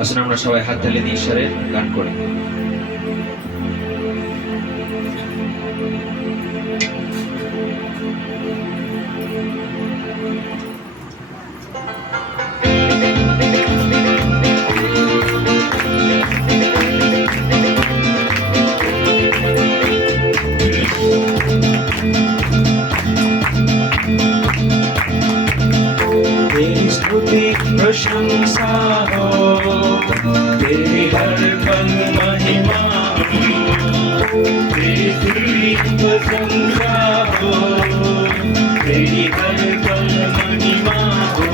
আসুন আমরা সবাই হাত তালি দিয়ে ঈশ্বরের গান করি। स्तुति प्रशंसा हो तेरी हर पल महिमा हो, तेरी स्तुति प्रशंसा हो तेरी हर पल महिमा हो।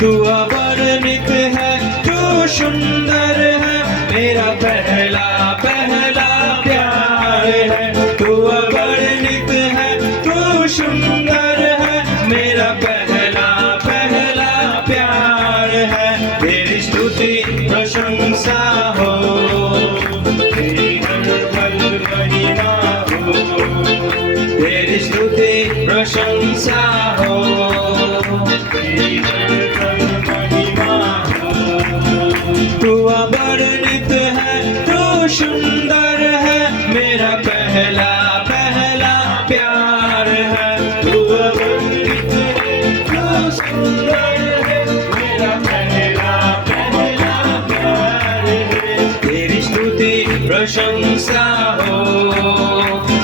तू अवर्णित है, तू सुंदर है, मेरा पहला पहला प्यार है। तू अवर्णित है, तू सुंदर है, मेरा पहला पहला प्यार है। तेरी स्तुति प्रशंसा हो तेरी हर पल महिमा हो, तेरी स्तुति प्रशंसा हो तेरी हर पल महिमा हो। तू अवर्णित है, तू सुंदर है, मेरा पहला पहला प्यार है। तू अवर्णित है, तू सुंदर है, मेरा पहला पहला प्यार है। तेरी स्तुति प्रशंसा हो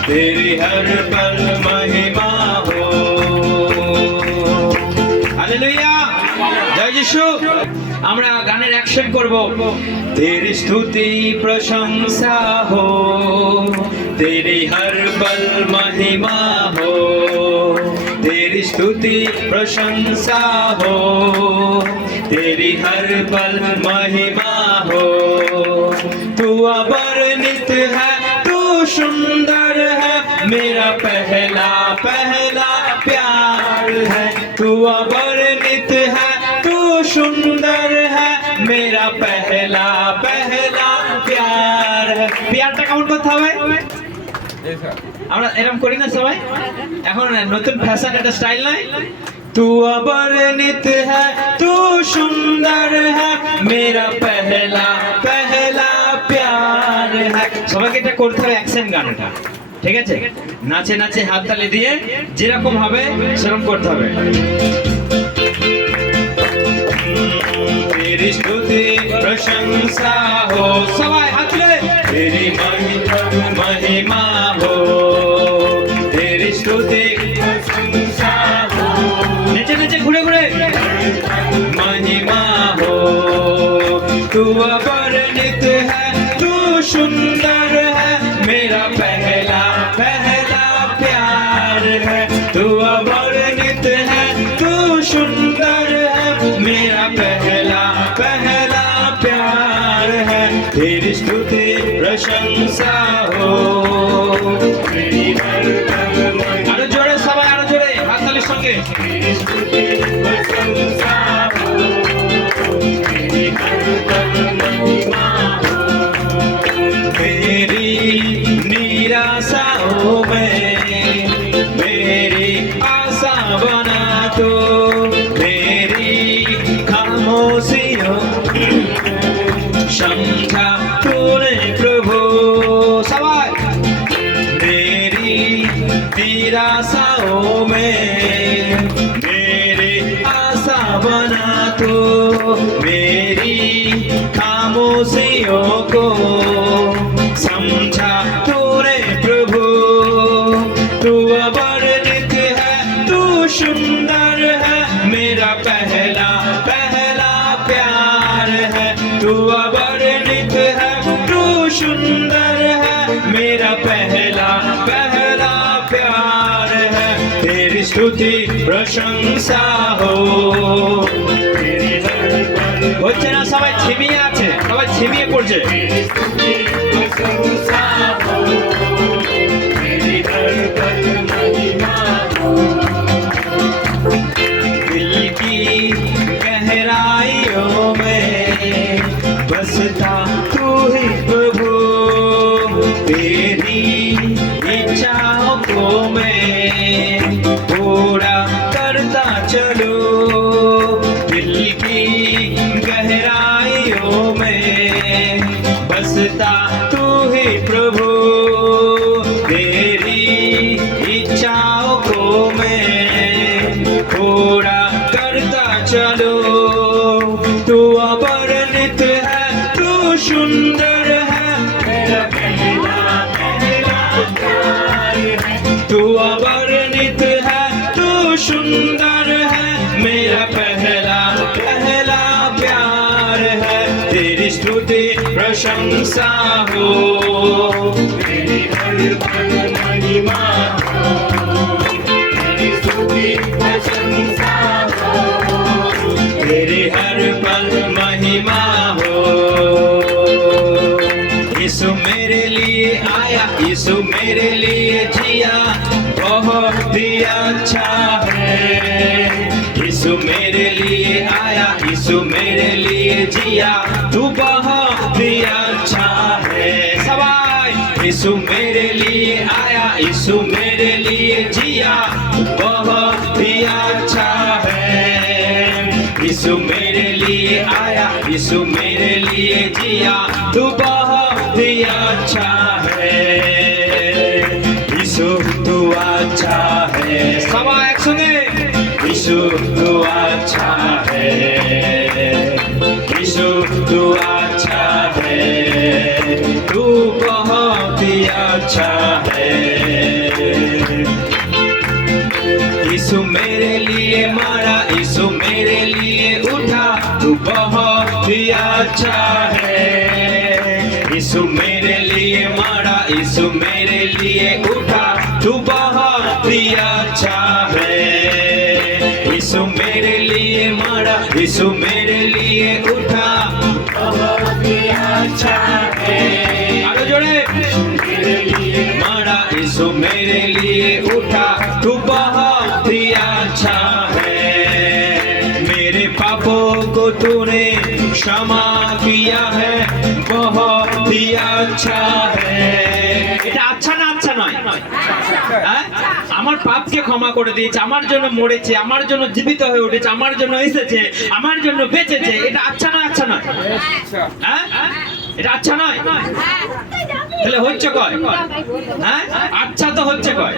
तेरी हर पल महिमा हो। हालेलुया, জয় যিশু। আমরা গানের অ্যাকশন করব। तेरी स्तुति प्रशंसा हो तेरी हर पल महिमा हो, तेरी स्तुति प्रशंसा हो तेरी हर पल महिमा हो। तू अवर्णित है, तू सुंदर है, मेरा पहला पहला प्यार है। तू अवर्णित है, तू सुंदर है, मेरा पहला पहला प्यार है। পিয়ারটা কেমন করতে হবে? আমরা এরকম করি না সবাই? এখন নতুন ফ্যাশন, একটা স্টাইল নাই? तू अवर्णित है, तू सुंदर है, मेरा पहला पहला प्यार है। সবাইকে এটা করতে হবে অ্যাকশন গান এটা, ঠিক আছে? নাচে নাচে হাত তালি দিয়ে যেরকম হবে সেরকম করতে হবে। तेरी स्तुति प्रशंसा हो সবাই হাত তুলে तेरी महिमा हो, तेरी स्तुति प्रशंसा हो নেচে নেচে ঘুরে ঘুরে महिमा हो। तू अवर्णित है, तू सुंदर है, मेरा पहला पहला प्यार है। तू अवर्णित है, तू सुंदर है, मेरा पहला पहला प्यार है। तेरी स्तुति प्रशंसा हो तेरी हर पल महिमा। আরো জোরে সবাই, আরো জোরে হাত তালির সঙ্গে। तेरी स्तुति प्रशंसा हो तेरी हर पल महिमा हो। मेरी निराशाओं में मेरी आशा बना तो, मेरी खामोशियों समझा तूने प्रभु। সবাই मेरी निराशाओं में मेरी आशा बना तो, मेरी खामोशियों को समझा तूने प्रभु। तू अवर्णित है, तू सुंदर है, मेरा पहला पहला प्यार है। तू अवर्णित है, तू सुंदर है, मेरा पहला पहला प्यार है। तेरी स्तुति प्रशंसा हो तेरी हर पल। হচ্ছে না, সবাই ছিমিয়ে আছে, সবাই ছিমিয়ে পড়ছে। तेरी स्तुति प्रशंसा हो तेरी हर पल महिमा हो। दिल की गहराइयों में बसता तू ही प्रभु, तेरी इच्छाओं को मैं पूरा करता चलो। दिल की गहराई बसता तू ही प्रभु तेरी इच्छाओं को मैं पूरा करता चलो तू अवर्णित है तू सुंदर है मेरा पहला प्यार है तू अवर्णित है तू सुंदर है मेरा पहला प्यार है तेरी स्तुति प्रशंसा हो तेरी हर पल महिमा हो तेरी स्तुति प्रशंसा हो तेरी हर पल महिमा हो यीशु मेरे लिए आया यीशु मेरे लिए जिया बहुत ही अच्छा है यीशु मेरे लिए आया यीशु मेरे लिए जिया तू बहुत ही अच्छा है सवाई यीशु मेरे लिए आया यीशु मेरे लिए जिया बहुत ही अच्छा है यीशु मेरे लिए आया यीशु मेरे लिए जिया तू बहुत ही अच्छा है यीशु तू अच्छा है सवा एक सुने यीशु तू अच्छा है यीशु तू अच्छा है तू बहुत ही अच्छा है यीशु मेरे लिए मरा यीशु मेरे लिए उठा तू बहुत ही अच्छा है यीशु मेरे लिए मरा यीशु मेरे लिए उठा तू बहुत ही अच्छा है यीशु मेरे लिए मरा यीशु मेरे लिए उठा बहुत ही अच्छा है आगे जोड़े मेरे लिए मरा यीशु मेरे लिए उठा तू बहुत ही अच्छा है मेरे पापों को तूने क्षमा किया है बहुत ही अच्छा है এটা আচ্ছা না আচ্ছা নয় হ্যাঁ আমার পাপকে ক্ষমা করে দিয়েছে আমার জন্য মরেছে আমার জন্য জীবিত হয়ে উঠেছে আমার জন্য এসেছে আমার জন্য বেঁচেছে এটা আচ্ছা না আচ্ছা নয় হ্যাঁ এটা আচ্ছা নয় তাহলে হচ্ছে কয় হ্যাঁ আচ্ছা তো হচ্ছে কয়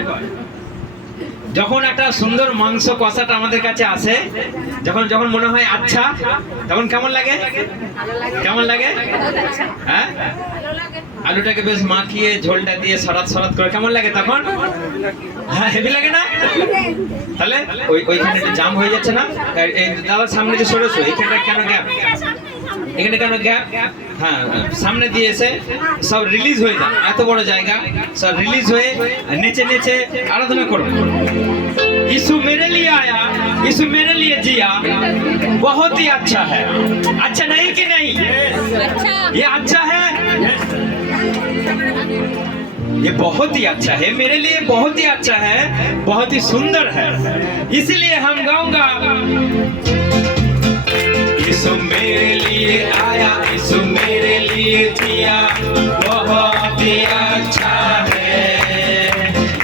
যখন একটা সুন্দর মাংস কষাটা আমাদের কাছে আসে যখন যখন মনে হয় আচ্ছা তখন কেমন লাগে কেমন লাগে হ্যাঁ আলুটাকে বেশ মাখিয়ে ঝোলটা দিয়ে সরাত সরাত করে কেমন লাগে তখন হ্যাঁ হেভি লাগে না তাহলে ওইখানে একটু জাম হয়ে যাচ্ছে না এই দাদার সামনে যে সরেছো এইখানটা কেন গ্যাপ এখানে কেন গ্যাপ হ্যাঁ সামনে দিয়ে এসে সব রিলিজ হয়ে যায় এত বড় জায়গা সব রিলিজ হয়ে নেচে নেচে আরাধনা করো यीशु मेरे लिए आया यीशु मेरे लिए जिया बहुत ही अच्छा है अच्छा नहीं कि नहीं ये अच्छा है ये बहुत ही अच्छा है मेरे लिए बहुत ही अच्छा है बहुत ही सुंदर है इसलिए हम गाऊंगा यीशु मेरे लिए आया यीशु मेरे लिए जिया बहुत ही अच्छा है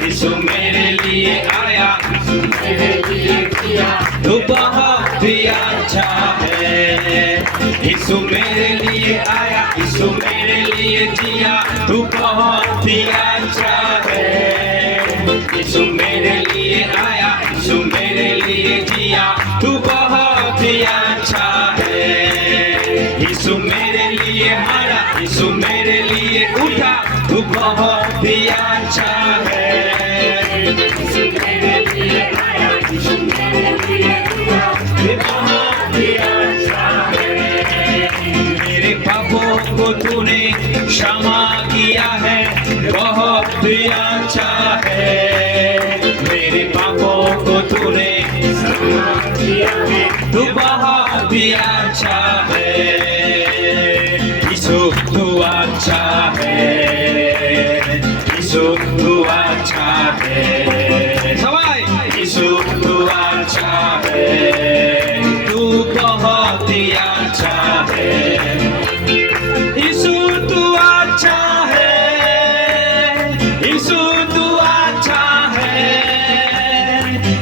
यीशु मेरे लिए आया यीशु मेरे लिए जिया तो बहुत ही अच्छा है यीशु मेरे लिए आया यीशु मेरे लिए जिया तो बहुत ही अच्छा है यीशु मेरे लिए आया यीशु मेरे लिए जिया तो बहुत ही अच्छा है यीशु मेरे लिए मरा यीशु मेरे लिए उठा तो बहुत ही अच्छा है यीशु मेरे लिए आया यीशु मेरे लिए उठा तो बहुत ही अच्छा है मेरे पापों को तूने क्षमा किया है बहुत ही अच्छा है मेरे पापों को तूने क्षमा किया है तो बहुत ही अच्छा है यीशु तू अच्छा है यीशु तू अच्छा है सवाई यीशु तू अच्छा है तू बहुत ही अच्छा है यीशु तू अच्छा है यीशु तू अच्छा है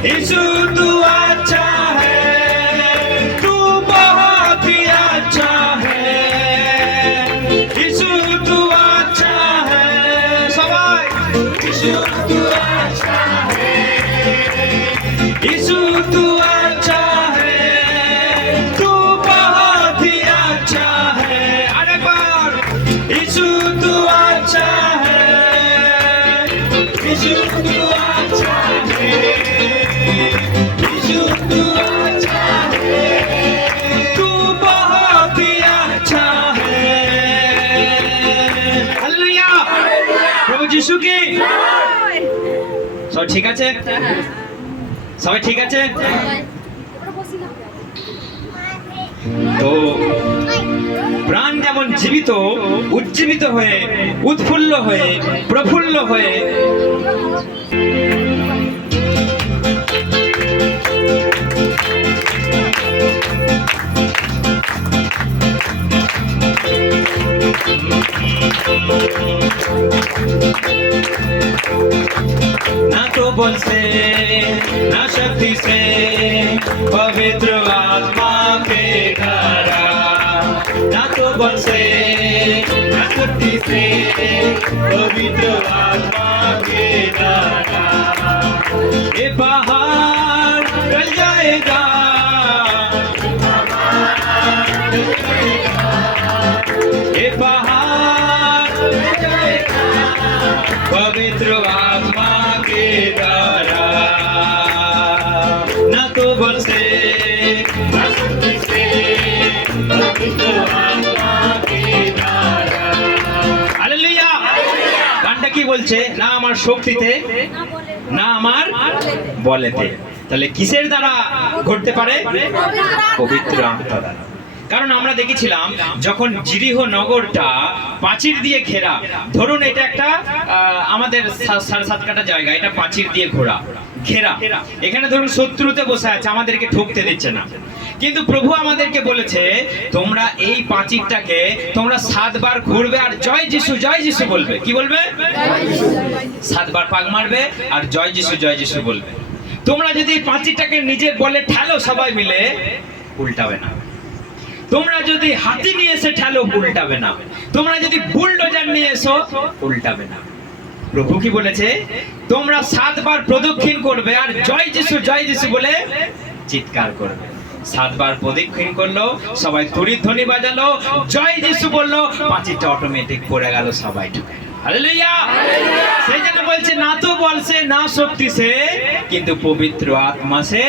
यीशु तू अच्छा है तू बहुत ही अच्छा है यीशु যিশু কি? সবাই ঠিক আছে? সবাই ঠিক আছে? তো প্রাণ যেমন জীবিত, উজ্জীবিত হয়ে, উৎফুল্ল হয়ে, প্রফুল্ল হয়ে ना तो बल से ना शक्ति से पवित्र आत्मा के द्वारा, ना तो बल से ना शक्ति से पवित्र आत्मा के द्वारा ये पहाड़ टल जाएगा, ये पहाड़ टल जाएगा पवित्र आत्मा के द्वारा, ना तो बल से ना शक्ति से पवित्र आत्मा के द्वारा। हालेलुया। গানটা কি বলছে? না আমার শক্তিতে, না আমার বলেতে। তাহলে কিসের দ্বারা ঘটতে পারে? পবিত্র আত্মা দ্বারা। কারণ আমরা দেখেছিলাম যখন জিরিহো নগরটা প্রাচীর দিয়ে ঘেরা, ধরুন এটা একটা আমাদের 7.5 কাঠা জায়গা, এটা প্রাচীর দিয়ে ঘেরা, এখানে ধরুন শত্রুতে বসে আছে, আমাদেরকে ঢুকতে দিচ্ছে না, কিন্তু প্রভু আমাদেরকে বলেছে তোমরা এই প্রাচীরটাকে তোমরা 7 বার ঘুরবে আর জয় যিশু বলবে। কি বলবে? 7 বার পাক মারবে আর জয় যিশু বলবে। তোমরা যদি এই প্রাচীরটাকে নিজের বলে ঠেলো সবাই মিলে, উল্টাবে না। তোমরা যদি হাতি নিয়ে এসে ঠেলো, উল্টাবে না। তোমরা যদি বুলডোজার নিয়ে এসো, উল্টাবে না। প্রভু কি বলেছে? তোমরা 7 বার প্রদক্ষিণ করবে আর জয় যিশু বলে চিৎকার করবে। 7 বার প্রদক্ষিণ করলো, সবাই তড়িৎ ধ্বনি বাজালো, জয় যিশু বললো, প্রাচীরটা অটোমেটিক পড়ে গেল, সবাই ঢুকে গেল। হালেলুয়া। সেই জন্য বলছে না তো বল সে না শক্তি সে, কিন্তু পবিত্র আত্মা সে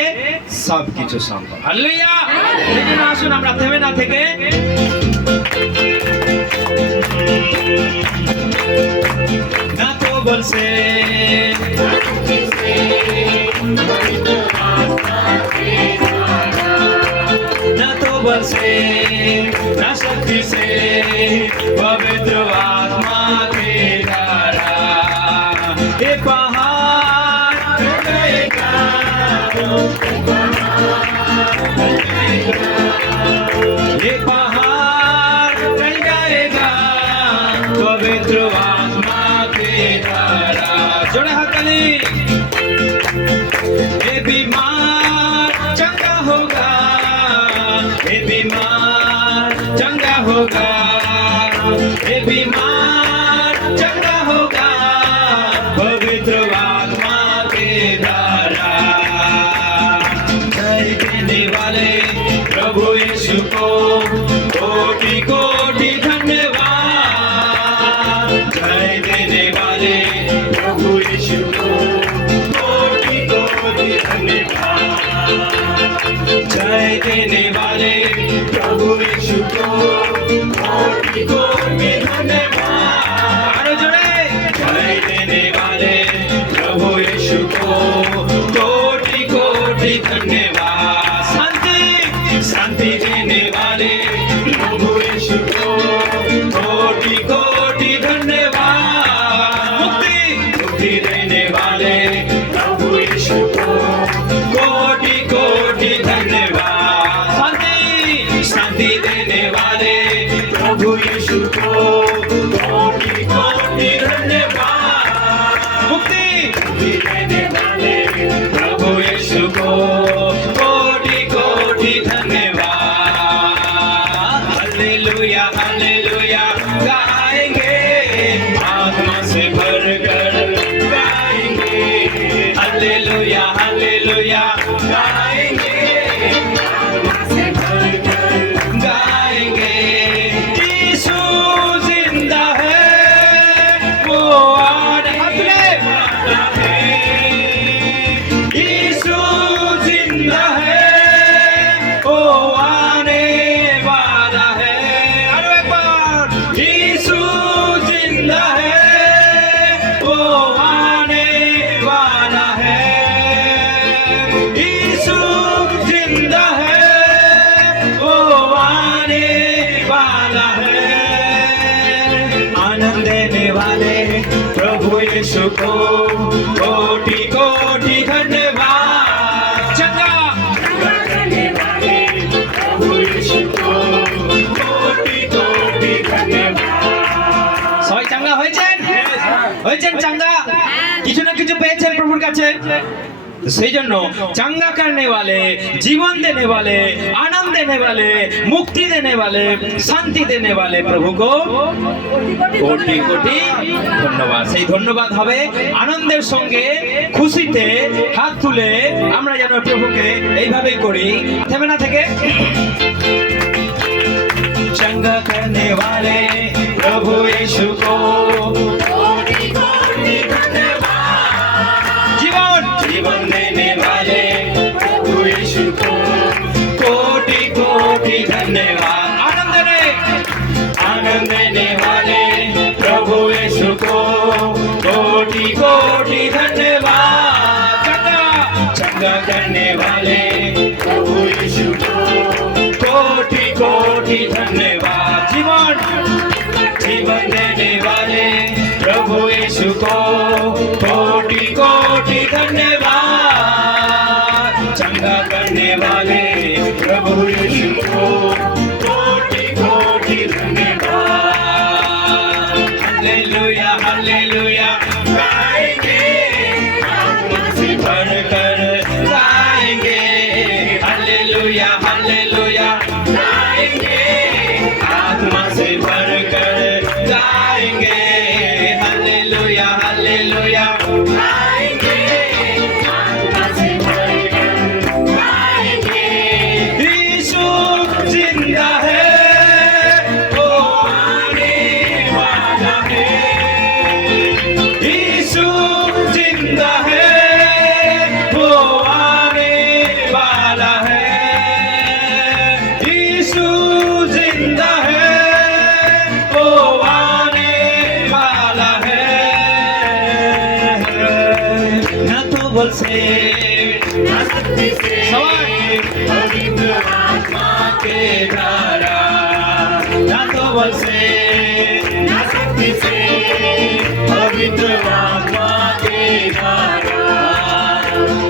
সব কিছু সম্ভব। হালেলুয়া। সেই জন্য আসুন আমরা থেমে না থেকে না তো বল সে ना तो बल से ना शक्ति से पवित्र आत्मा के द्वारा ये पहाड़ टल जाएगा, ये पहाड़ टल जाएगा पवित्र आत्मा के द्वारा। जोड़े हाथ ताली। ये बीमार चंगा होगा, ये बीमार चंगा होगा, ये बीमार चंगा होगा पवित्र आत्मा के द्वारा। जय देने वाले प्रभु यीशु को कोटि कोटि धन्यवाद। जय देने वाले प्रभु यीशु को कोटि कोटि धन्यवाद। जय देने वाले प्रभु यीशु को कोटि कोटि धन्यवाद। जय देने वाले प्रभु यीशु को कोटि कोटि धन्यवाद। शांति देने वाले प्रभु यीशु को कोटि कोटि धन्यवाद। मुक्ति देने वाले प्रभु यीशु को कोटि कोटि धन्यवाद। शांति देने वाले प्रभु यीशु को कोटि कोटि धन्यवाद। मुक्ति देने वाले प्रभु यीशु को कोटि कोटि धन्यवाद। हालेलुया हालेलुया गाएंगे, आत्मा से भरकर गाएंगे। हालेलुया हालेलुया गाएंगे, आत्मा से भरकर गाएंगे। यीशु जिंदा है, वो आने वाला है। यीशु जिंदा है, वो आने वाला है। अरे एक बार वाला है। आनंद देने वाले प्रभु यीशु को कोटि कोटि धन्यवाद। चंगा करने वाले प्रभु यीशु को कोटि कोटि धन्यवाद। সবাই চাঙ্গা হয়েছেন? হয়েছেন চাঙ্গা? কিছু না কিছু পেয়েছেন প্রভুর কাছে। সেই জন্য চাঙ্গা करने वाले, जीवन देने वाले, आनंद देने वाले, मुक्ति देने वाले, शांति देने वाले प्रभु को কোটি কোটি ধন্যবাদ। সেই ধন্যবাদ হবে আনন্দের সঙ্গে, খুশিতে হাত তুলে আমরা যেন প্রভুকে এইভাবেই করি, থেমে না থেকে। चंगा करने वाले प्रभु यीशु को कोटि कोटि धन्यवाद। জীবন जीवन देने वाले प्रभु यीशु को कोटि कोटि धन्यवाद। आनंद रे आनंद देने वाले प्रभु यीशु को कोटि कोटि धन्यवाद। चंगा करने वाले प्रभु यीशु को कोटि कोटि धन्यवाद। जीवन जीवन देने वाले प्रभु यीशु को कोटि कोटि धन्यवाद। चंगा करने वाले प्रभु यीशु को कोटि कोटि धन्यवाद। हालेलुया हालेलुया गाएंगे, आत्मा से भरकर गाएंगे। हालेलुया हालेलुया गाएंगे, आत्मा से भरकर गाएंगे। हालेलुया हालेलुया गाएंगे, आत्मा से भरकर गाएंगे। यीशु जिंदा है, वो आने वाला है। यीशु जिंदा है, वो आने वाला है। यीशु जिंदा है, वो आने वाला है। न तो बोल से न शक्ति से पवित्र आत्मा के धारा, न तो बोल से न शक्ति से पवित्र आत्मा के धारा।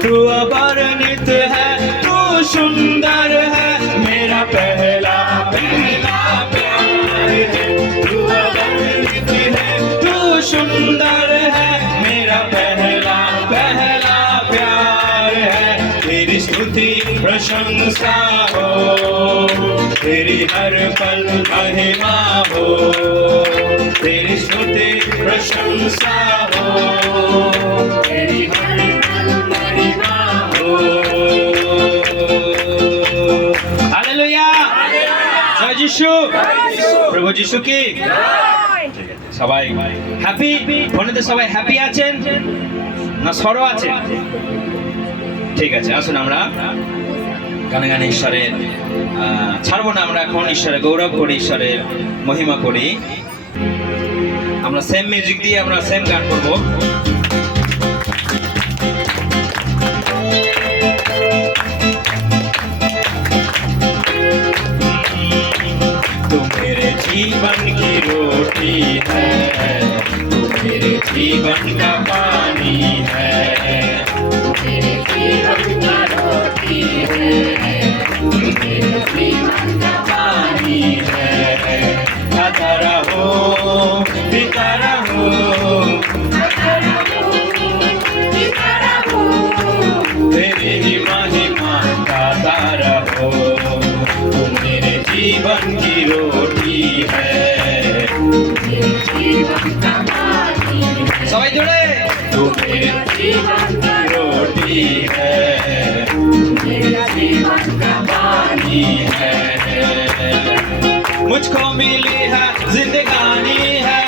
तू अवर्णित है, तू सुंदर है, मेरा पहला पहला प्यार है। तू अवर्णित है, तू सुंदर है, मेरा पहला पहला प्यार है। तेरी स्तुति प्रशंसा हो, तेरी हर पल महिमा हो। तेरी स्तुति प्रशंसा हो, तेरी हर पल महिमा हो। হালেলুয়া জয় যিশু প্রভু যিশু কি সবাই হ্যাপি ফোনেতে সবাই হ্যাপি আছেন না সরো আছেন ঠিক আছে আসুন আমরা গানে গানে ঈশ্বরের ছাড়বো না আমরা এখন ঈশ্বরের গৌরব করি ঈশ্বরের মহিমা করি আমরা সেম মিউজিক দিয়ে আমরা সেম গান করবো तू मेरे जीवन की रोटी है, तू मेरे जीवन का पानी है। तू मेरे जीवन का रोटी है, तू मेरे जीवन का पानी है। खाता रहो पीता रहो, खाता रहो पीता रहो, तेरी ही महिमा गाता रहो। तू मेरे जीवन की रोटी है, मेरे जीवन का पानी है। সবাই জোরে तू मेरे जीवन की रोटी है, मेरे जीवन का पानी है। मुझको मिली है जिंदगानी है,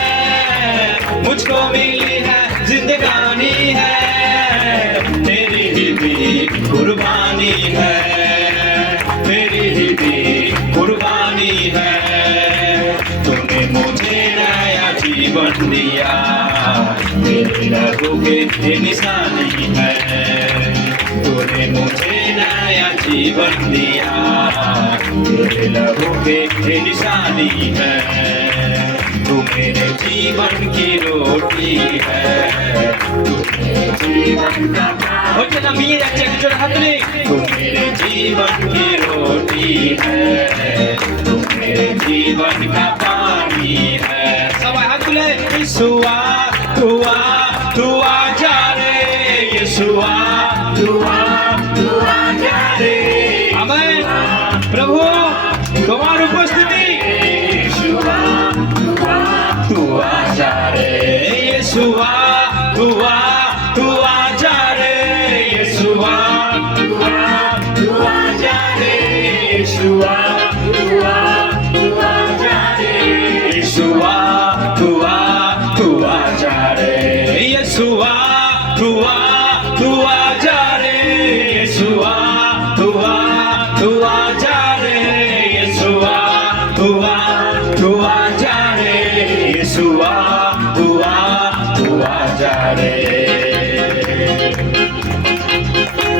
मुझको मिली है जिंदगानी है। तेरी ही दी कुर्बानी है, तेरी ही दी कुर्बानी है। तुमने मुझे नया जीवन दिया, तेरी लहू के ये निशानी है। तूने मुझे नया जीवन दिया, तेरे लहू के निशानी है, तू मेरे जीवन की रोटी है, तू मेरे जीवन का হচ্ছে না বিয়ে যাচ্ছে একজন হাত তুলে तू मेरे जीवन की रोटी है, तू मेरे जीवन का पानी है। সবাই হাত তুলে यीशुआ तू आ जा रे, यीशुआ तू आ जा रे, আমেন প্রভু তোমার উপস্থিতি यीशुआ तू आ जा रे, यीशुआ तू आ जा रे, यीशुआ तू आ जा रे, यीशुआ तू आ जा रे, यीशुआ तू आ जा रे, यीशुआ तू आ जा रे, यीशुआ तू आ जा रे, यीशुआ तू आ जा रे, यीशुआ तू आ जा रे।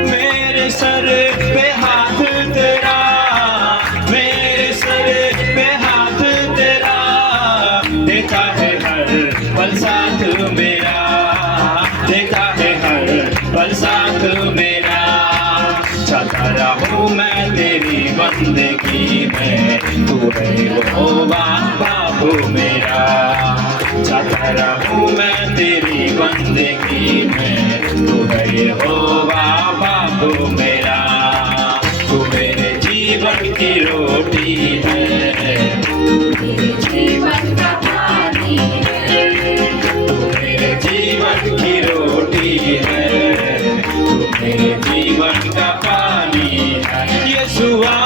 मेरे सर पे हाथ तेरा, मेरे सर पे हाथ तेरा, देखा है हर पल साथ मेरा, देखा है हर पल साथ मेरा, चाहता रहूं मैं तेरी बंदगी में, तू है वो बाबू मेरा, चाहता रहूं मैं तेरी बंदगी में, तू है वो बाबू मेरा, तू मेरे जीवन की रोटी है, मेरे जीवन का पानी है, तू मेरे जीवन की रोटी है, तू मेरे जीवन का पानी है। यीशुआ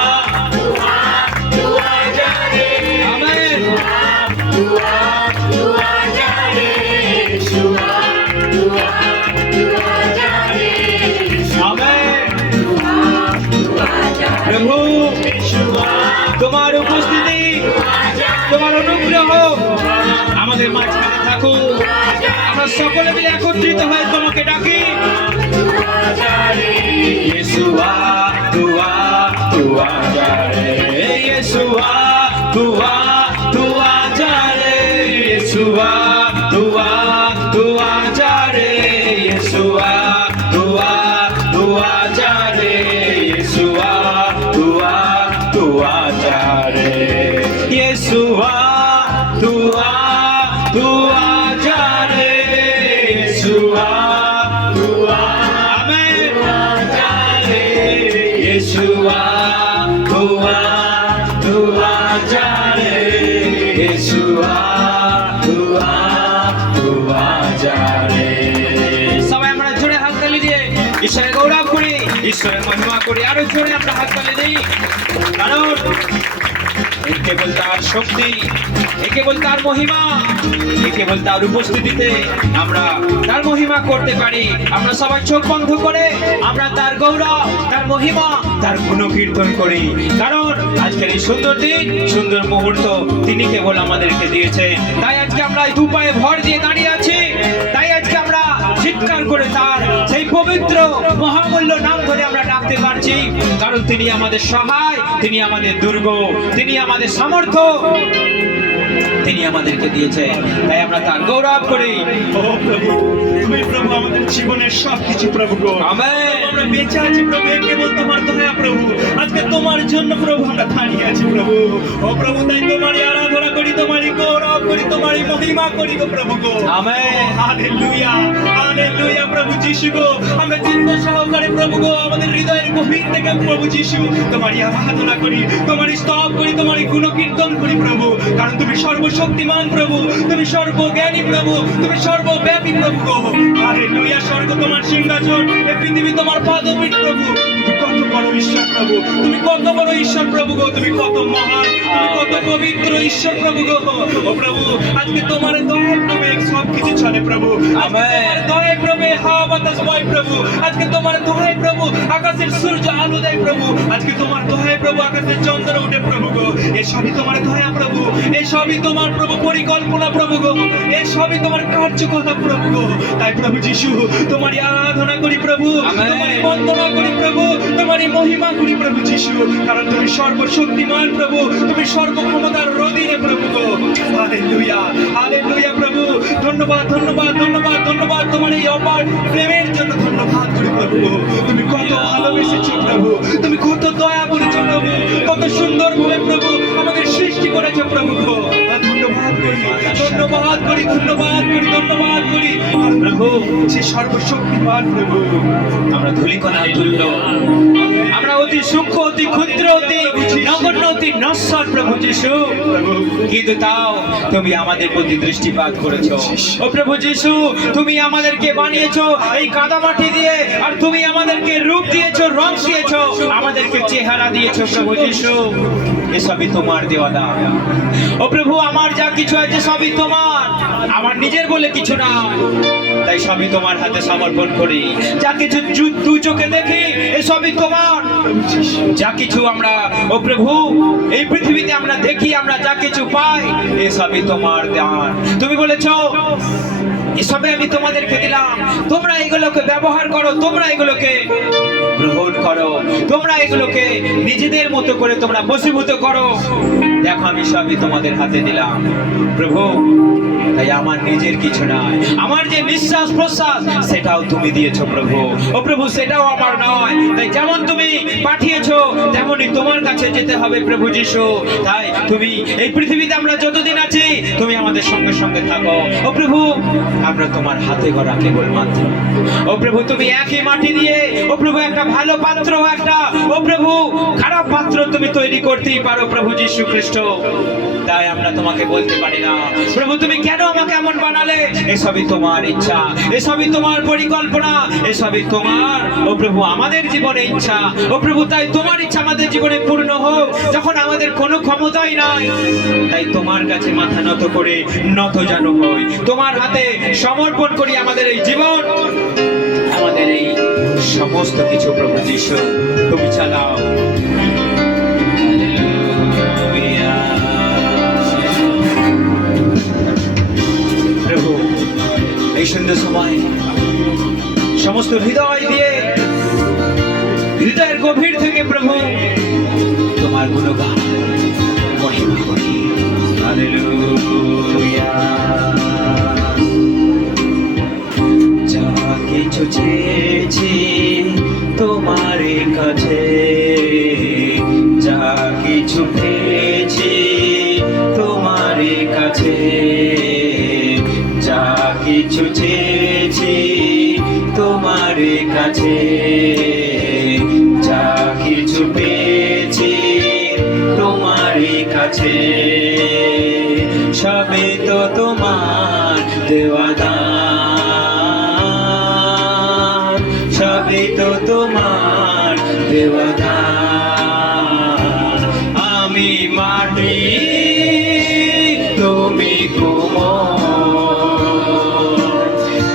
तू आ जा रे, আমেন तू आ जा रे, यीशुआ तू आ जा रे, আমেন तू आ जा रे, প্রভু यीशुआ তোমার উপস্থিতি তোমার অনুগ্রহ আমাদের মাঝখানে থাকুক, আমরা সকলে মিলে একত্রিত হয়ে তোমাকে ডাকি तू आ जा रे, यीशुआ तू आ जा रे, यीशुआ तू आ जा रे, यीशुआ तू आ जा रे, यीशुआ तू आ जा रे, यीशुआ तू आ जा रे, यीशुआ तू आ जा रे, यीशुआ तू আমেন जा रे, यीशुआ तू आ जा रे, यीशुआ तू आ जा रे। সবাই আমরা জোরে হাততালি দিয়ে ঈশ্বরের গৌরব করি, ঈশ্বরের মহিমা করি, আরো জোরে আমরা হাততালি দিই, কারণ এ কেবল তার শক্তি, এ কেবল তার মহিমা, এ কেবল তার উপস্থিতিতে আমরা তার মহিমা করতে পারি। আমরা সবাই চোখ বন্ধ করে আমরা তার গৌরব, তার মহিমা, তার গুণকীর্তন করি, কারণ আজকের এই সুন্দর দিন, সুন্দর মুহূর্ত তিনি কেবল আমাদেরকে দিয়েছেন। তাই আজকে আমরা এই দু পায়ে ভর দিয়ে দাঁড়িয়ে আছি, তাই আজকে আমরা চিৎকার করে তার সেই পবিত্র মহামূল্য নাম ধরে আমরা ডাকতে পারছি, কারণ তিনি আমাদের সহায়, তিনি আমাদের দুর্গ, তিনি আমাদের সামর্থ্য, তিনি আমাদেরকে দিয়েছেন। তাই আমরা তার গৌরব করি। ও প্রভু, তুমি প্রভু আমাদের জীবনের সবকিছু প্রভু গো। আমেন। আমরা বেঁচে আছি প্রভু, এ কেবল তোমার দয়া প্রভু। আজকে তোমার জন্য প্রভু আমরা দাঁড়িয়ে আছি প্রভু। ও প্রভু, তাই তোমারই আরাধনা করি, তোমারই গৌরব করি, তোমারই মহিমা করি গো প্রভু গো। আমেন। হালেলুয়া, হালেলুয়া প্রভু যিশু গো। আমরা চিন্তা সহকারে প্রভু গো, আমাদের হৃদয়ের গভীর থেকে প্রভু যিশু তোমারই আরাধনা করি, তোমারই স্তব করি, তোমারই গুণকীর্তন করি প্রভু। কারণ তুমি সর্বশক্তিমান প্রভু, তুমি সর্বজ্ঞানী প্রভু, তুমি সর্বব্যাপী প্রভু গো। হালেলুয়া, স্বর্গ তোমার সিংহাসন, এ পৃথিবী তোমার পদপীঠ প্রভু। তুমি কত বড় ঈশ্বর প্রভু, তুমি কত বড় ঈশ্বর প্রভু গো, তুমি কত মহান, তুমি কত পবিত্র ঈশ্বর প্রভু গো। ও প্রভু, আজকে তোমার দয়ায় প্রভু সব কিছু চলে প্রভু, তোমার দয়ায় প্রভু হাওয়া বাতাস বয় প্রভু, আজকে তোমার দয়ায় প্রভু আকাশের সূর্য আলো দেয় প্রভু, আজকে তোমার দয়ায় প্রভু আকাশের চন্দ্র উঠে প্রভু গো। এসবই তোমার দয়া প্রভু, এসবই তোমার প্রভু পরিকল্পনা প্রভু গো, এসবই তোমার কার্যকতা প্রভু গো। তাই প্রভু যিশু তোমারই আরাধনা করি প্রভু, তোমারই বন্দনা করি প্রভু, তোমারই মহিমা করি প্রভু যিশু, কারণ তুমি সর্বশক্তিমান প্রভু, তুমি সর্বক্ষমতার অধীনে প্রভু গো। হালেলুয়া, হালেলুয়া প্রভু, ধন্যবাদ ধন্যবাদ ধন্যবাদ ধন্যবাদ তোমার এই অপার প্রেমের জন্য ধন্যবাদ করি প্রভু গো। তুমি কত ভালোবেসেছো প্রভু, তুমি কত দয়া করেছো প্রভু, কত সুন্দর ভাবে প্রভু আমাদের সৃষ্টি করেছো প্রভু গো। ধন্যবাদ করি, ধন্যবাদ করি, ধন্যবাদ করি, ধন্যবাদ করি প্রভু, সে সর্বশক্তিমান প্রভু। আমরা ধূলিকণা তুল্য, আমরা অতি সূক্ষ্ম, অতি ক্ষুদ্র, অতি নগণ্য, অতি নশ্বর প্রভু যিশু, কিন্তু তাও তুমি আমাদের প্রতি দৃষ্টিপাত করেছো। ও প্রভু যিশু, তুমি আমাদেরকে বানিয়েছো এই কাদামাটি দিয়ে, আর তুমি আমাদেরকে রূপ দিয়েছো, রং দিয়েছো, আমাদেরকে চেহারা দিয়েছো প্রভু যিশু। এসবই তোমার দেওয়া দান। ও প্রভু, আমার যা কিছু আছে সবই তোমার, আমার নিজের বলে কিছু না, তাই সবই তোমার হাতে সমর্পণ করি। যা কিছু দু চোখে দেখি এসবই তোমার, যা কিছু আমরা ও প্রভু এই পৃথিবীতে আমরা দেখি, আমরা যা কিছু পাই এসবই তোমার দান। তুমি বলেছো এসবে আমি তোমাদেরকে দিলাম, তোমরা এগুলোকে ব্যবহার করো, তোমরা এগুলোকে গ্রহণ করো, তোমরা এগুলোকে নিজেদের মতো করে তোমরা বশীভূত করো। দেখো আমি সবই তোমাদের হাতে দিলাম প্রভু, তাই আমার নিজের কিছু নয়, আমার যে নিঃশ্বাস প্রশ্বাস সেটাও তুমি দিয়েছো প্রভু। ও প্রভু, সেটাও আমার নয়, তাই যেমন তুমি পাঠিয়েছো তেমনই তোমার কাছে যেতে হবে প্রভু যিশু। তাই তুমি এই পৃথিবীতে আমরা যতদিন আছি তুমি আমাদের সঙ্গে সঙ্গে থাকো। ও প্রভু, আমরা তোমার হাতে গড়া কেবলমাত্র। ও প্রভু, তুমি একই মাটি দিয়ে ও প্রভু একটা ভালো পাত্র, একটা ও প্রভু খারাপ পাত্র তুমি তৈরি করতেই পারো প্রভু যীশু খ্রিস্ট। তাই আমরা তোমাকে বলতে পারি না প্রভু তুমি কেন আমাকে এমন বানালে, এসবই তোমার ইচ্ছা, এসবই তোমার পরিকল্পনা, এসবই তোমার ও প্রভু আমাদের জীবনে ইচ্ছা। ও প্রভু, তাই তোমার ইচ্ছা আমাদের জীবনে পূর্ণ হোক, যখন আমাদের কোনো ক্ষমতাই নাই। তাই তোমার কাছে মাথা নত করে নত যেন হই, তোমার হাতে সমর্পণ করি আমাদের এই জীবন, আমাদের এই সমস্ত কিছু প্রভু যীশু তুমি চালাও। প্রভু, এই সুন্দর সময় সমস্ত হৃদয় দিয়ে, হৃদয়ের গভীর থেকে প্রভু তোমার গুণগান মহিমা করি। হালেলুয়া। যা কিছু চেয়েছি তোমার কাছে, যা কিছু পেয়েছি তোমার কাছে, যা কিছু চেয়েছি তোমার কাছে, যা কিছু পেয়েছি তোমার কাছে, সবই তো তোমার দেওয়া দান, সবই তো তোমার দেওয়া দান। আমি মাটি তুমি কোমল,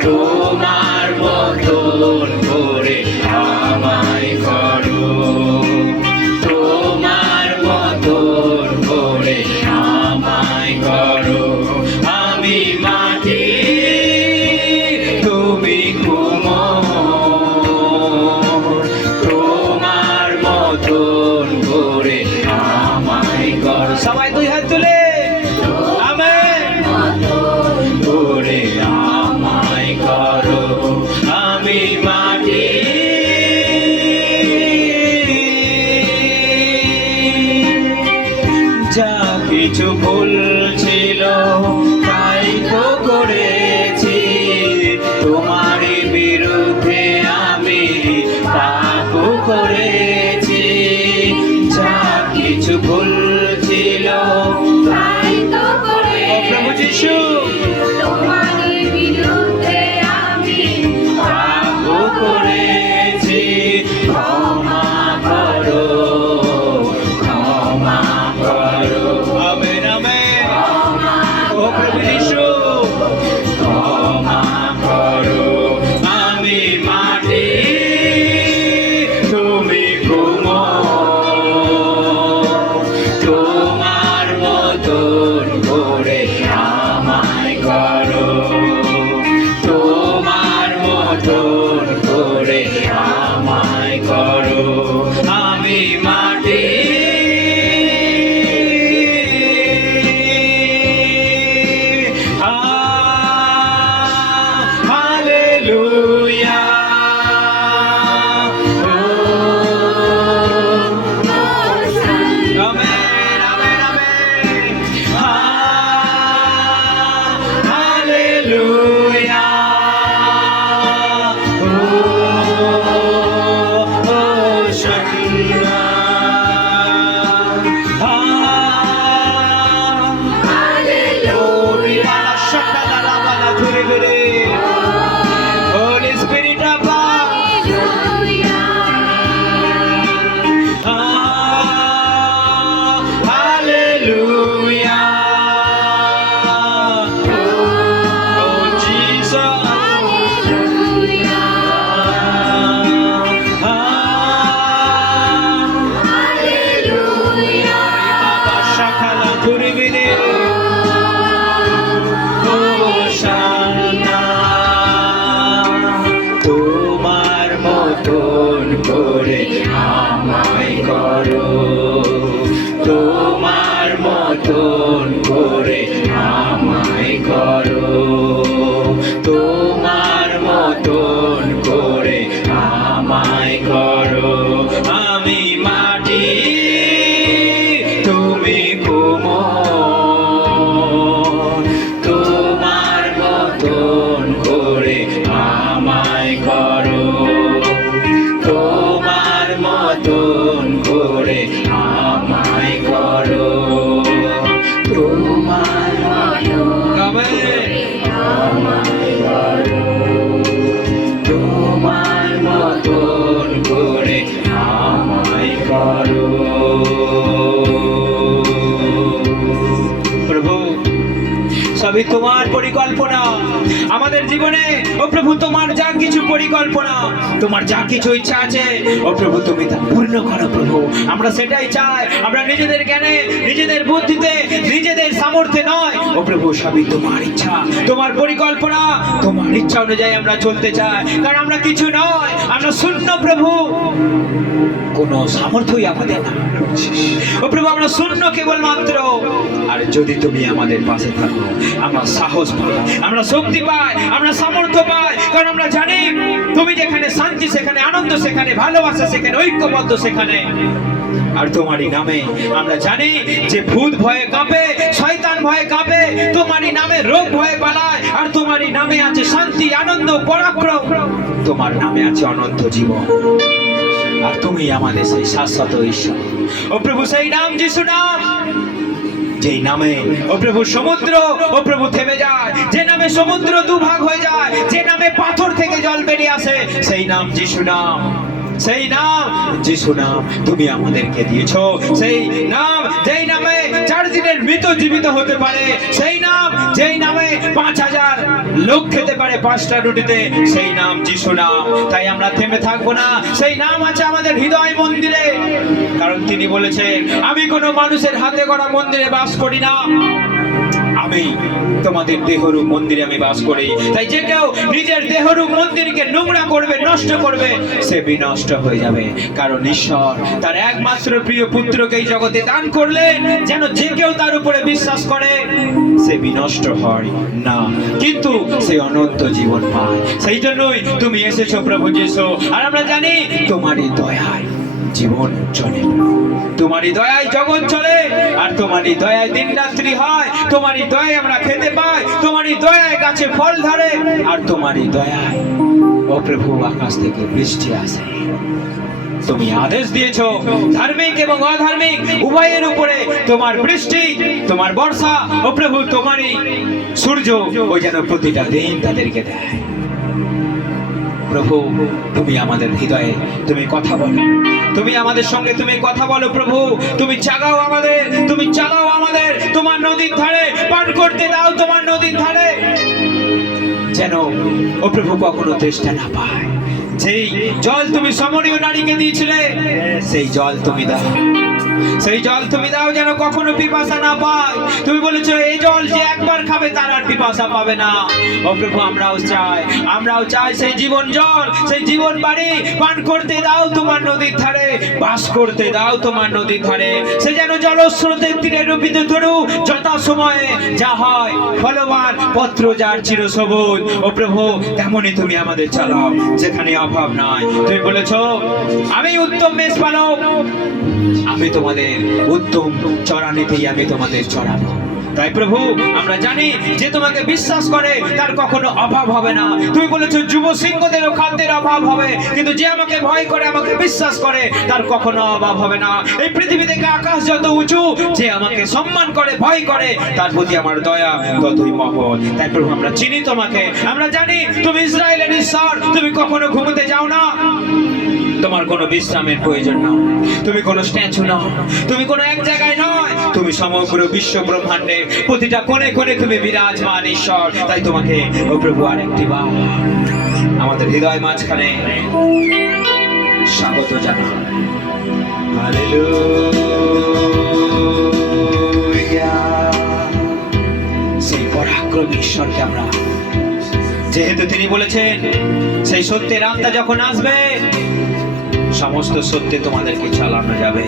তোমার মতন করে আমায় করো, তোমার মতন করে আমায় করো। আমি মাটি তুমি কোমল, তোমার মতন করে আমায় করো। সবাই দুই হাত তুলে আমেন করে আমায় করো। আমি মাটি যা কিছু ভুল ছিল তাই তো করেছি, তোমার বিরুদ্ধে আমি পাপ করেছি। যা কিছু ভুল ছিল তাই তো করেছি, প্রভু যীশু তোমার বিরুদ্ধে আমি পাপ করেছি, ক্ষমা আমায় করো তোমার মতন করে আমায় করো। আমি মাটি তুমি কোমল, তোমার মতন করে আমায় করো, তোমার মতন করে আমায় করো, তোমার তোমার মতন করে আমায় করো। প্রভু সবই তোমার পরিকল্পনা আমাদের জীবনে। ও প্রভু তোমার যা কিছু পরিকল্পনা, তোমার যা কিছু ইচ্ছা আছে, ও প্রভু তুমি তা পূর্ণ করো প্রভু। আমরা সেটাই চাই। আমরা নিজেদের জ্ঞানে, নিজেদের বুদ্ধিতে, নিজেদের সামর্থ্যে নয়, ও প্রভু সবই তোমার ইচ্ছা, তোমার পরিকল্পনা, তোমার ইচ্ছা অনুযায়ী আমরা চলতে চাই। কারণ আমরা কিছু নয়, আমরা শূন্য প্রভু, কোনো সামর্থ্যই আমাদের না। ও প্রভু আমরা শূন্য কেবলমাত্র। আর যদি তুমি আমাদের পাশে থাকো, আমরা সাহস পাই, আমরা শক্তি পাই, আমরা সামর্থ্য পাই। কারণ আমরা জানি তুমি যেখানে শান্তি সেখানে আনন্দ, সেখানে ভালোবাসা, সেখানে ঐক্যবদ্ধ সেখানে। আর তোমারই নামে আমরা জানি যে ভূত ভয়ে কাঁপে, শয়তান ভয়ে কাঁপে, তোমারই নামে রোগ ভয়ে পালায়। আর তোমারই নামে আছে শান্তি, আনন্দ, পরাক্রম। তোমার নামে আছে অনন্ত জীবন। আর তুমি আমাদের সেই শাশ্বত ঈশ্বর। ও প্রভু সেই নাম যিশু নাম, যেই নামে ও প্রভু সমুদ্র ও প্রভু থেমে যায়, যে নামে সমুদ্র দুভাগ হয়ে যায়, যে নামে পাথর থেকে জল বেরিয়ে আসে, সেই নাম যিশু নাম। সেই নাম যিশু নাম তুমি আমাদেরকে দিয়েছো। সেই নাম যেই নামে 4 দিনের মৃত জীবিত হতে পারে, সেই নাম যেই নামে 5000 লোক খেতে পারে 5টা রুটিতে, সেই নাম যিশু নাম। তাই আমরা থেমে থাকবো না। সেই নাম আছে আমাদের হৃদয় মন্দিরে। কারণ তিনি বলেছেন, আমি কোনো মানুষের হাতে গড়া মন্দিরে বাস করি না, আমি তোমাদের দেহরূপ মন্দিরে আমি বাস করি। তাই যে কেউ নিজের দেহরূপ মন্দিরকে নোংরা করবে, নষ্ট করবে, সে বিনষ্ট হয়ে যাবে। কারণ ঈশ্বর তার একমাত্র প্রিয় পুত্রকে এই জগতে দান করলেন, যেন যে কেউ তার উপরে বিশ্বাস করে সে বিনষ্ট হয় না, কিন্তু সে অনন্ত জীবন পায়। সেই জন্যই তুমি এসেছো প্রভু যিশু। আর আমরা জানি তোমারই দয়ায় জীবন চলে, তোমারই দয়ায় জগৎ চলে, আর তোমারই দয়ায় দিন রাত্রি হয়, তোমারই দয়ায় আমরা খেতে পাই, তোমারই দয়ায় গাছে ফল ধরে, আর তোমারই দয়ায় ও প্রভু আকাশ থেকে বৃষ্টি আসে। তুমি আদেশ দিয়েছো ধার্মিক এবং অধার্মিক উভয়ের উপরে তোমার বৃষ্টি, তোমার বর্ষা, ও প্রভু তোমারই সূর্য ওই যেন প্রতিটা দিন তাদেরকে দেয়। প্রভু তুমি আমাদের হৃদয়ে তুমি কথা বলো, তুমি আমাদের সঙ্গে তুমি কথা বলো প্রভু। তুমি জাগাও আমাদের, তুমি চালাও আমাদের তোমার নদীর ধারে, পান করতে দাও তোমার নদীর ধারে, যেন ও প্রভু কখনো তেষ্টা না পায়। যেই জল তুমি সমরীয় নারীকে দিয়েছিলে, সেই জল তুমি দাও, সেই জল তুমি দাও যেন কখনো পিপাসা না পায়। তুমি বলেছো এই জল যে একবার খাবে তার আর পিপাসা পাবে না। ও প্রভু আমরাও চাই সেই জীবন জল, সেই জীবন বাড়ি পান করতে দাও তোমার নদীর ধারে, বাস করতে দাও তোমার নদীর ধারে। সে যেন জলস্রোতের তীরে রূপিত ধরু, যথা সময়ে যা হয় ফলবান পত্র যার চিরসবুজ। ও প্রভু তেমনই তুমি আমাদের চালাও, যেখানে অভাব নাই। তুমি বলেছো আমি উত্তম মেষপালক, আমি তোমাদের উত্তম চরানিতেই আমি তোমাদের চড়াবো। তাই প্রভু আমরা জানি যে তোমাকে বিশ্বাস করে তার কখনো অভাব হবে না। তুমি বলেছো যুব সিংহদেরও খাদ্যের অভাব হবে, কিন্তু যে আমাকে ভয় করে, আমাকে বিশ্বাস করে, তার কখনো অভাব হবে না। এই পৃথিবী থেকে আকাশ যত উঁচু, যে আমাকে সম্মান করে, ভয় করে, তার প্রতি আমার দয়া ততই মহৎ। তাই প্রভু আমরা চিনি তোমাকে, আমরা জানি তুমি ইসরায়েলের ঈশ্বর, তুমি কখনো ঘুমোতে যাও না, তোমার কোনো বিশ্রামের প্রয়োজন না, তুমি কোনো স্ট্যাচু নও, তুমি কোনো এক জায়গায় নয়, তুমি সমগ্র বিশ্ব ব্রহ্মাণ্ডে প্রতিটা কোণে কোণে তুমি বিরাজমান ঈশ্বর। তাই তোমাকে ও প্রভু আরেকটি বার আমাদের হৃদয় মাঝখানে স্বাগত জানাই। হালেলুয়া। সেই পরাক্রমী ঈশ্বরকে আমরা, যেহেতু তিনি বলেছেন সেই সত্যের আত্মা যখন আসবে সমস্ত সত্যে তোমাদেরকে চালানো যাবে,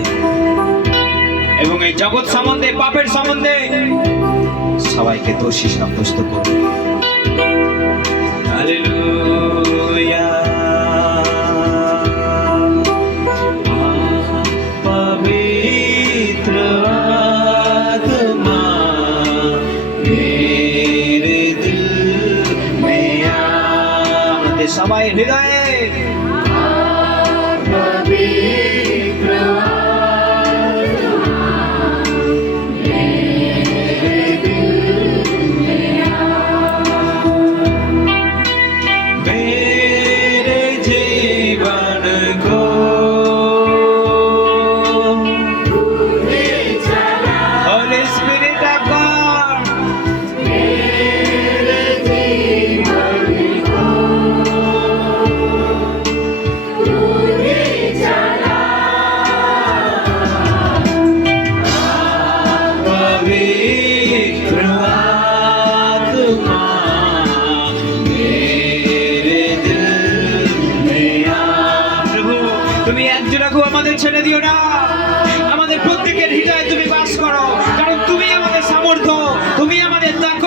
এবং এই জগৎ সম্বন্ধে, পাপের সম্বন্ধে সবাইকে দোষী সাব্যস্ত করবে। হালেলুয়া। पवित्र आत्मा मेरे दिल में आ। আমাদের সবাই হৃদয়ে পবিত্র আত্মা মেরে দিল মে আ। मेरे जीवन को तूने चला Holy Spirit of God, मेरे जीवन को तूने चला। पवित्र आत्मा मेरे दिल में आ। প্রভু তুমি একজন রাখো, আমাদের ছেড়ে দিও না। আমাদের প্রত্যেকের হৃদয়ে তুমি বাস করো, কারণ তুমি আমাদের সামর্থ্য, তুমি আমাদের তাকত।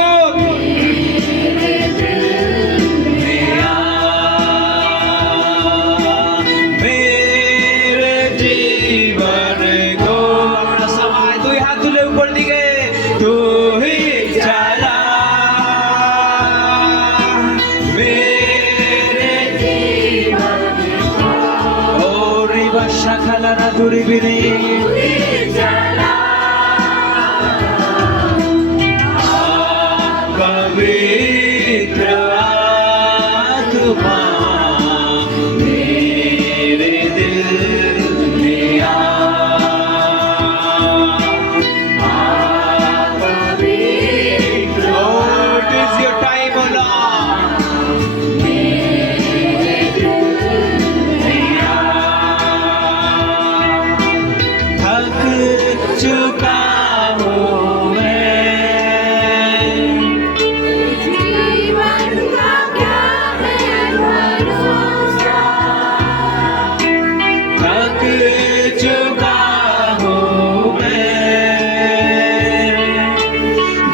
मेरे जीवन को আমরা সবাই দুই হাত তুলে উপর দিকে, तू ही चला। मेरे ओ रिवा शाखाला ना दूरी बिनी पवित्र आत्मा मेरे दिल में आ। पवित्र Lord, it is your time, O Lord. थक चुका हूँ मैं, जीवन का क्या है भरोसा। थक चुका हूँ मैं।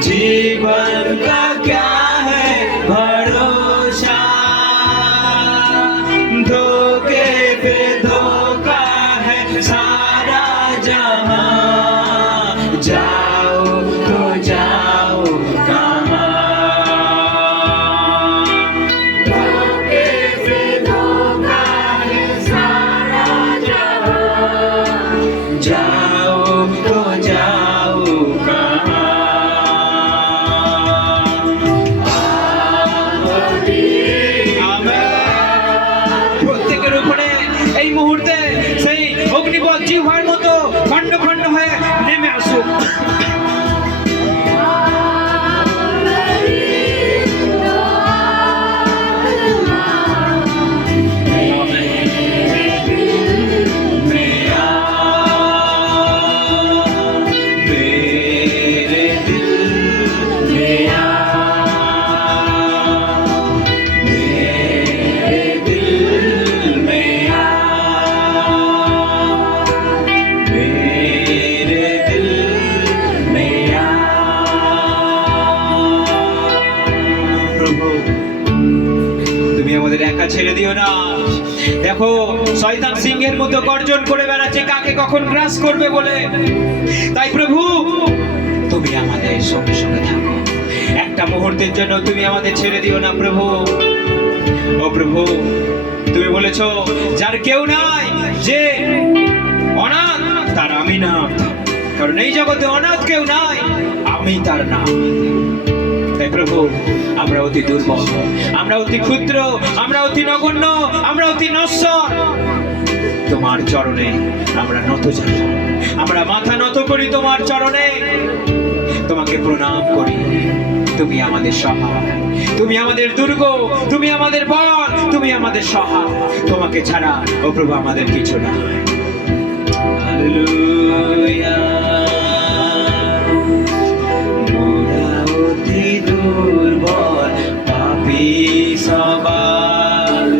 जीवन का क्या है भरोसा, धोखे पे धोखा है सारा जहां। जाओ तो जाओ कहाँ। धोखे से धोखा है सारा जहां। जाओ तो जाओ कहाँ। আমেন। প্রত্যেকের উপরে এই মুহূর্তে সেই অগ্নিপথ জিহ্বার মতো খণ্ড খণ্ড হয়ে নেমে আসুক। मेरे दिल में आ। मेरे दिल में आ। मेरे दिल में आ। প্রভু তুমি আমাদের একা ছেড়ে দিও না। দেখো শয়তান সিংহের মতো গর্জন করে বেড়াচ্ছে কাকে কখন গ্রাস করবে বলে। তাই প্রভু তুমি আমাদের সঙ্গে সঙ্গে থাকো, একটা মুহূর্তের জন্য তুমি আমাদের ছেড়ে দিও না প্রভু। ও প্রভু তুমি বলেছো যার কেউ নাই, যে অনাথ তার আমি নাম, কারণ এই জগতে অনাথ কেউ নাই, আমি তার নাম। তাই প্রভু আমরা অতি দুর্বল, আমরা অতি ক্ষুদ্র, আমরা অতি নগণ্য, আমরা অতি নশ্বর। তোমার চরণে আমরা নত যাই, আমরা মাথা নত করি তোমার চরণে, তোমাকে প্রণাম করি। তুমি আমাদের সহায়, তুমি আমাদের দুর্গ, তুমি আমাদের বল, তুমি আমাদের সহায়। তোমাকে ছাড়া ও প্রভু আমাদের কিছু না। হালেলুয়া। মোরা অতি দুর্বল পাপী সবাই,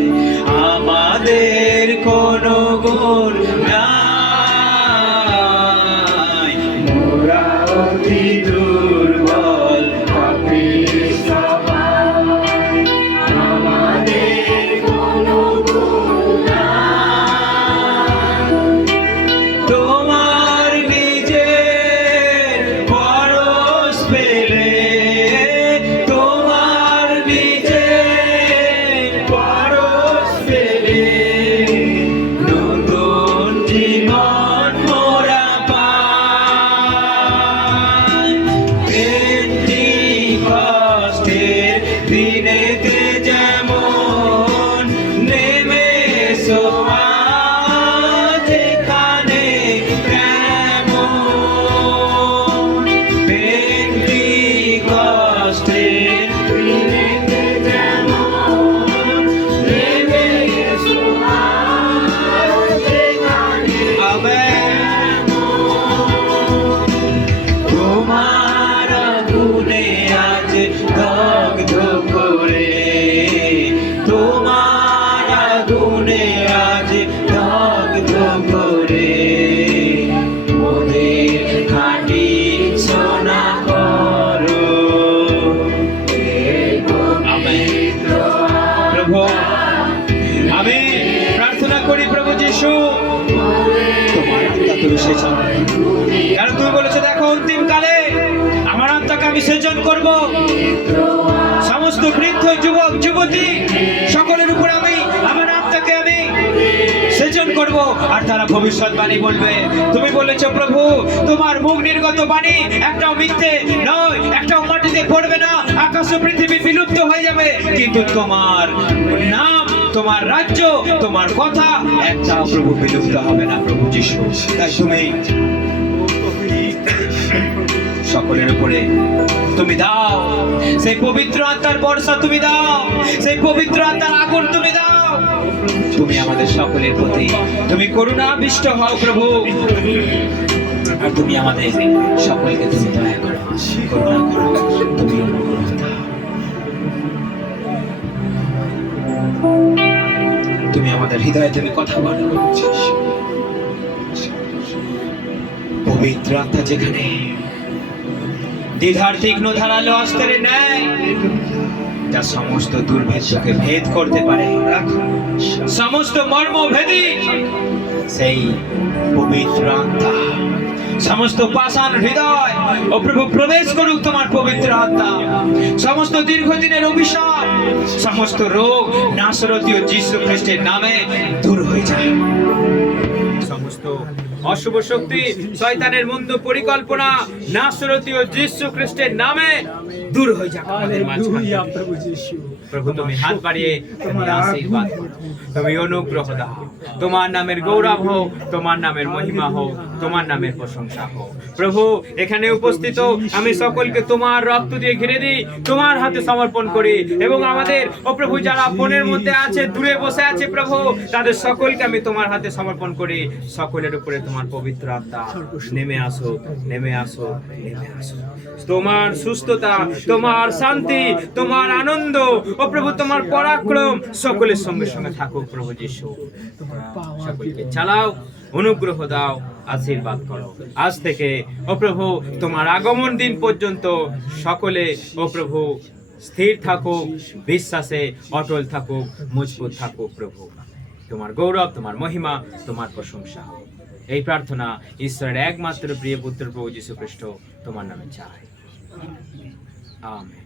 আমাদের কোনো গুণ নাই। মোরা অতি দুর্বল দগ্ধ করে, তোমার আগুনে আজ দগ্ধ করে, মোদের খাঁটি সোনা করো। প্রভু আমি প্রার্থনা করি প্রভু যিশু, তোমার আত্মা তুমি সেচন, কারণ তুমি বলেছো দেখো অন্তিম কালে আমার আত্মাকে আমি সেচন করব। সমস্ত বৃদ্ধ যুবক যুবতী সকলের উপর আমি আমার আত্মাকে আমি সেচন করব, আর তারা ভবিষ্যৎবাণী বলবে। তুমি বলেছো প্রভু তোমার মুখ নির্গত বাণী একটাও মিথ্যে নয়, একটাও মাটিতে পড়বে না, আকাশ ও পৃথিবী বিলুপ্ত হয়ে যাবে, কিন্তু তোমার নাম, তোমার রাজ্য, তোমার কথা একটাও প্রভু বিলুপ্ত হবে না প্রভু যিশু। তাই তুমি সকলের উপরে তুমি দাও সেই পবিত্র আত্মার বর্ষা, তুমি দাও সেই পবিত্র আত্মার আগুন, তুমি দাও। তুমি আমাদের সকলের প্রতি তুমি করুণাবিষ্ট হও প্রভু, আর তুমি আমাদের সকলকে তুমি দয়া করো, করুণা করো, তুমি অনুগ্রহ দাও। তুমি আমাদের হৃদয়ে তুমি কথা বলো, পবিত্র আত্মা যেখানে দ্বিধার তীক্ষ্ণ ধারালো অস্ত্রের ন্যায় যা সমস্ত দুর্ভেদ্যকে ভেদ করতে পারে, সমস্ত মর্মভেদী সেই পবিত্র আত্মা, সমস্ত পাষাণ হৃদয় ও প্রভু প্রবেশ করুক তোমার পবিত্র আত্মা। সমস্ত দীর্ঘদিনের অভিশাপ, সমস্ত রোগ নাসরতীয় যীশু খ্রিস্টের নামে দূর হয়ে যায়। সমস্ত অশুভ শক্তি, শয়তানের মন্দ পরিকল্পনা নাসরতীয় যীশু খ্রিস্টের নামে দূর হয়ে যাক আমাদের মাঝখান থেকে। প্রভু তুমি হাত বাড়িয়ে তুমি আশীর্বাদ করো, তুমি অনুগ্রহ দাও। তোমার নামের গৌরব হোক, তোমার নামের মহিমা হোক, তোমার নামের প্রশংসা হোক। প্রভু এখানে উপস্থিত আমি সকলকে তোমার রক্ত দিয়ে ঘিরে দিই, তোমার হাতে সমর্পণ করি, এবং আমাদের ও প্রভু যারা ফোনের মধ্যে আছে, দূরে বসে আছে প্রভু, তাদের সকলকে আমি তোমার হাতে সমর্পণ করি। সকলের উপরে তোমার পবিত্র আত্মা নেমে আসো, নেমে আসো, নেমে আসো। তোমার সুস্থতা, তোমার শান্তি, তোমার আনন্দ ও প্রভু তোমার পরাক্রম সকলের সঙ্গে সঙ্গে থাকুক প্রভু যিশু। সকলকে চালাও, অনুগ্রহ দাও, আশীর্বাদ করো। আজ থেকে ও প্রভু তোমার আগমন দিন পর্যন্ত সকলে ও প্রভু স্থির থাকুক, বিশ্বাসে অটল থাকুক, মজবুত থাকুক প্রভু। তোমার গৌরব, তোমার মহিমা, তোমার প্রশংসা হোক। এই প্রার্থনা ঈশ্বরের একমাত্র প্রিয় পুত্র প্রভু যীশু খ্রিস্ট তোমার নামে চাই, আমেন।